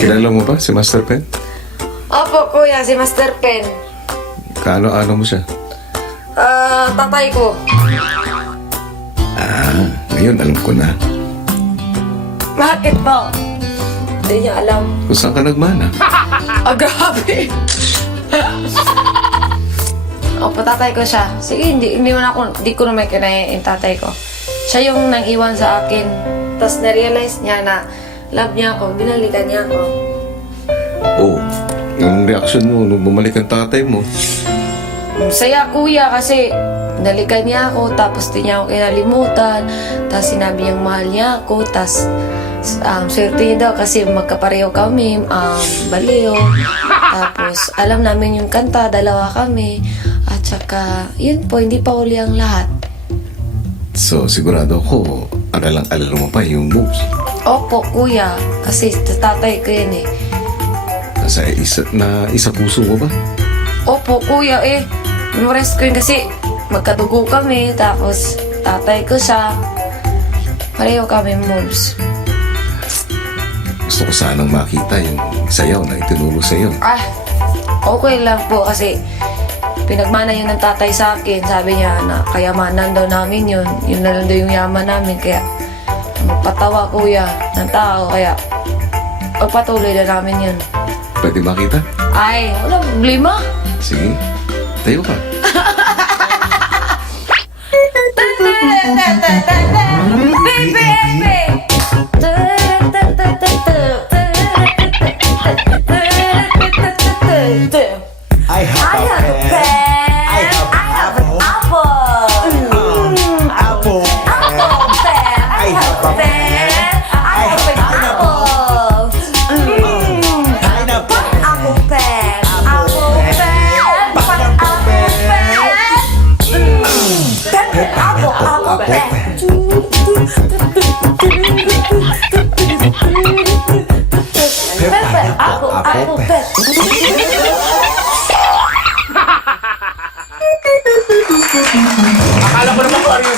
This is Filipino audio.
Kilala mo ba si Master Pen? Opo, kuya, si Master Pen. Kaano-ano mo siya? Tatay ko. Ngayon alam ko na. Bakit po? Hindi niya alam. Kung saan ka nagmana? Grabe! Opo, tatay ko siya. Sige, hindi ko naman kinaya yung tatay ko. Siya yung nang iwan sa akin. Tapos na-realize niya na love niya ako, binalikan niya ako. Oo. Anong reaksyon mo nung bumalik ang tatay mo? Saya kuya kasi nalikan niya ako, tapos di niya ako kinalimutan. Tapos sinabi niyang mahal niya ako, tapos swerte niya daw kasi magkapareho kami, baliw. Tapos alam namin yung kanta, dalawa kami. At saka, yun po, hindi pa uli ang lahat. So, sigurado ko, alala mo pa yung moves. Opo, kuya. Kasi tatay ko yun eh. Nasa isa puso mo ba? Opo, kuya eh. Memorize ko yun kasi magkadugo kami. Tapos tatay ko siya. Pareho kami moves. Gusto ko sanang makita yung sayaw na itinuro sa'yo. Okay lang po kasi pinagmana yun ng tatay sa akin. Sabi niya na kayamanan daw namin yun. Yun na lang daw yung yaman namin. Kaya magpatawa kuya ng tao. Kaya pagpatuloy na namin yun. Pwede makita? Ay, wala problema. Sige, tayo ka. I have a pen. I have an apple. Apple. I have a pen. I have an apple. Pineapple. Apple pen. Apple pen. Pineapple pen. Apple pen.